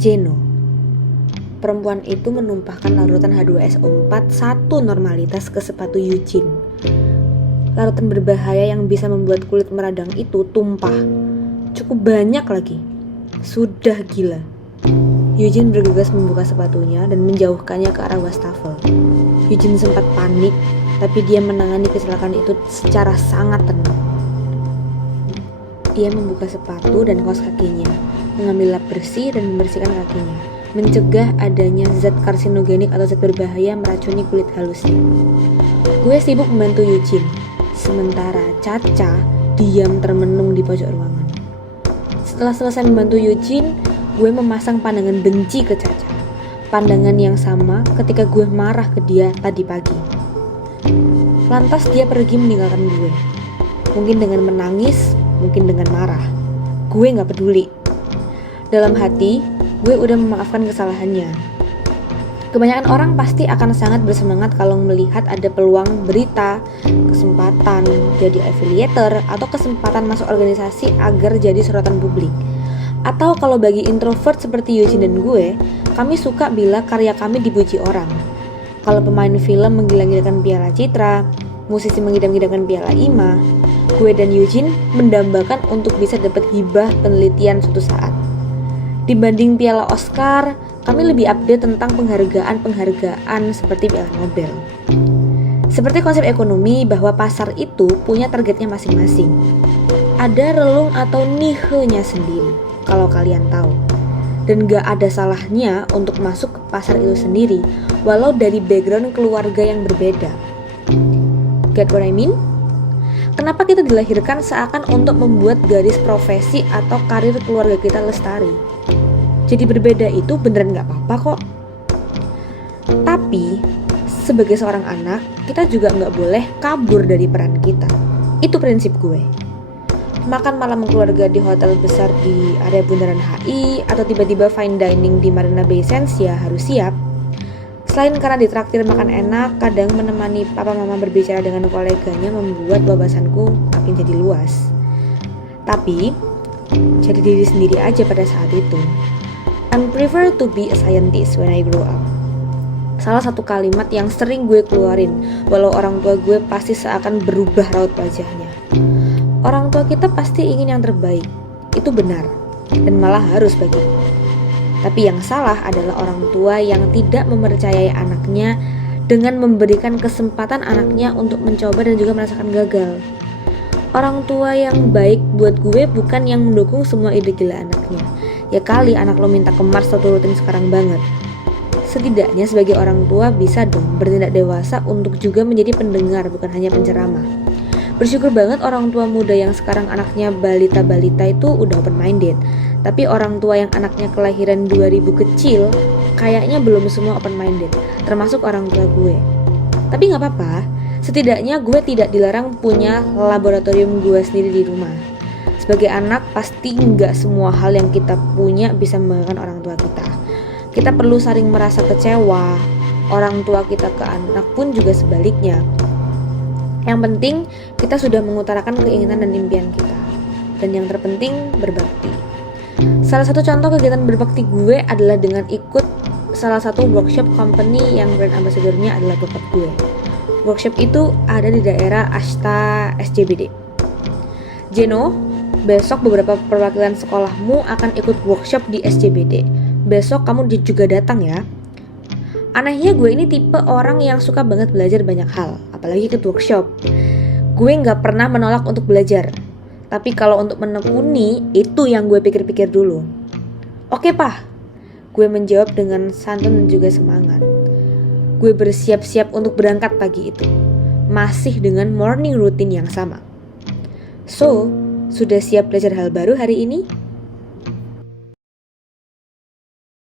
Jeno. Perempuan itu menumpahkan larutan H2SO4 satu normalitas ke sepatu Eugene. Larutan berbahaya yang bisa membuat kulit meradang itu tumpah. Cukup banyak lagi. Sudah gila. Eugene bergegas membuka sepatunya dan menjauhkannya ke arah wastafel. Eugene sempat panik, tapi dia menangani kecelakaan itu secara sangat tenang. Ia membuka sepatu dan kaos kakinya, mengambil lap bersih dan membersihkan kakinya, mencegah adanya zat karsinogenik atau zat berbahaya meracuni kulit halusnya. Gue sibuk membantu Eugene, sementara Caca diam termenung di pojok ruangan. Setelah selesai membantu Eugene, gue memasang pandangan benci ke Caca. Pandangan yang sama ketika gue marah ke dia tadi pagi. Lantas dia pergi meninggalkan gue. Mungkin dengan menangis, mungkin dengan marah. Gue gak peduli. Dalam hati, gue udah memaafkan kesalahannya. Kebanyakan orang pasti akan sangat bersemangat kalau melihat ada peluang berita, kesempatan jadi affiliator, atau kesempatan masuk organisasi agar jadi sorotan publik. Atau kalau bagi introvert seperti Eugene dan gue, kami suka bila karya kami dipuji orang. Kalau pemain film menggila-gilakan piala Citra, musisi mengidam-idamkan piala IMA, gue dan Eugene mendambakan untuk bisa dapat hibah penelitian suatu saat. Dibanding piala Oscar, kami lebih update tentang penghargaan seperti piala Nobel. Seperti konsep ekonomi bahwa pasar itu punya targetnya masing-masing. Ada relung atau niche-nya sendiri, kalau kalian tahu. Dan gak ada salahnya untuk masuk ke pasar itu sendiri, walau dari background keluarga yang berbeda. Get what I mean? Kenapa kita dilahirkan seakan untuk membuat garis profesi atau karir keluarga kita lestari? Jadi berbeda itu beneran gak apa-apa kok. Tapi, sebagai seorang anak, kita juga gak boleh kabur dari peran kita. Itu prinsip gue. Makan malam keluarga di hotel besar di area Bundaran HI, atau tiba-tiba fine dining di Marina Bay Sands, ya harus siap. Selain karena ditraktir makan enak, kadang menemani papa mama berbicara dengan koleganya membuat wawasanku makin jadi luas. Tapi, jadi diri sendiri aja pada saat itu. I prefer to be a scientist when I grow up. Salah satu kalimat yang sering gue keluarin, walau orang tua gue pasti seakan berubah raut wajahnya. Orang tua kita pasti ingin yang terbaik, itu benar, dan malah harus bagiku. Tapi yang salah adalah orang tua yang tidak mempercayai anaknya dengan memberikan kesempatan anaknya untuk mencoba dan juga merasakan gagal. Orang tua yang baik buat gue bukan yang mendukung semua ide gila anaknya. Ya kali anak lo minta ke Mars atau rutin sekarang banget. Setidaknya sebagai orang tua bisa dong bertindak dewasa untuk juga menjadi pendengar bukan hanya penceramah. Bersyukur banget orang tua muda yang sekarang anaknya balita-balita itu udah open minded. Tapi orang tua yang anaknya kelahiran 2000 kecil kayaknya belum semua open minded, termasuk orang tua gue. Tapi gak apa-apa, setidaknya gue tidak dilarang punya laboratorium gue sendiri di rumah. Sebagai anak pasti gak semua hal yang kita punya bisa membanggakan orang tua kita. Kita perlu saling merasa kecewa, orang tua kita ke anak pun juga sebaliknya. Yang penting kita sudah mengutarakan keinginan dan impian kita. Dan yang terpenting berbakti. Salah satu contoh kegiatan berbakti gue adalah dengan ikut salah satu workshop company yang brand ambassador-nya adalah bokap gue. Workshop itu ada di daerah Ashta SCBD. Jeno, besok beberapa perwakilan sekolahmu akan ikut workshop di SCBD. Besok kamu juga datang ya. Anehnya gue ini tipe orang yang suka banget belajar banyak hal, apalagi ikut workshop. Gue gak pernah menolak untuk belajar. Tapi kalau untuk menekuni, itu yang gue pikir-pikir dulu. Oke Pak, gue menjawab dengan santun dan juga semangat. Gue bersiap-siap untuk berangkat pagi itu, masih dengan morning routine yang sama. So, sudah siap belajar hal baru hari ini?